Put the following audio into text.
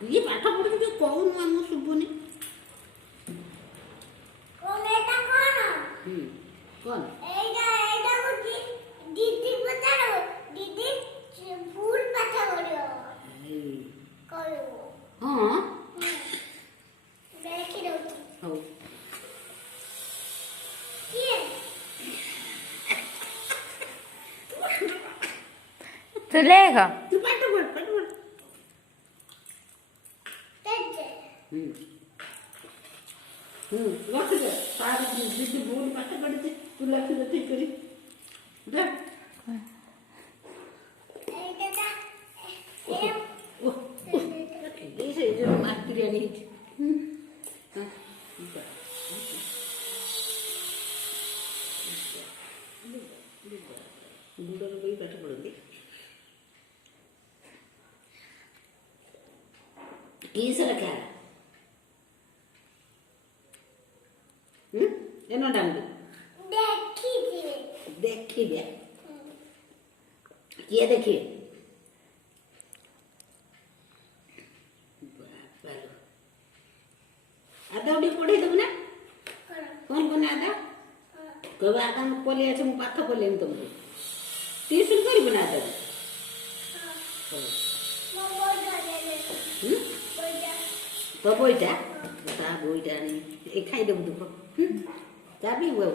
ये पाठ पढ़ी कि कौन आम शुभुनि कौन एटा कौन कौन एटा को दीदी बता रो दीदी फूल पाठा करियो करो हां देखि दो हो ये तू लेगा तू पाठ पढ़ तेजे रख दे सारी दीदी बोल पाठ पढ़ी तू लख दे ठीक करी दे एटा ये जो मात्र यानी गुडर कोई पाठ पढ़ती किस रखा एनो डांग देखी दे ये देखिए आधा उड़ी पढ़े देबु ना कौन कौन आधा कब आधा में पले আছে ମୁଁ ପାଠ ପଲେନି ତମକୁ ଟ୍ୟୁସନ କରିବୁ ନା ଆधा तो बोईटा ता बोईटा नहीं ए खाई देबु दुख ता भी वो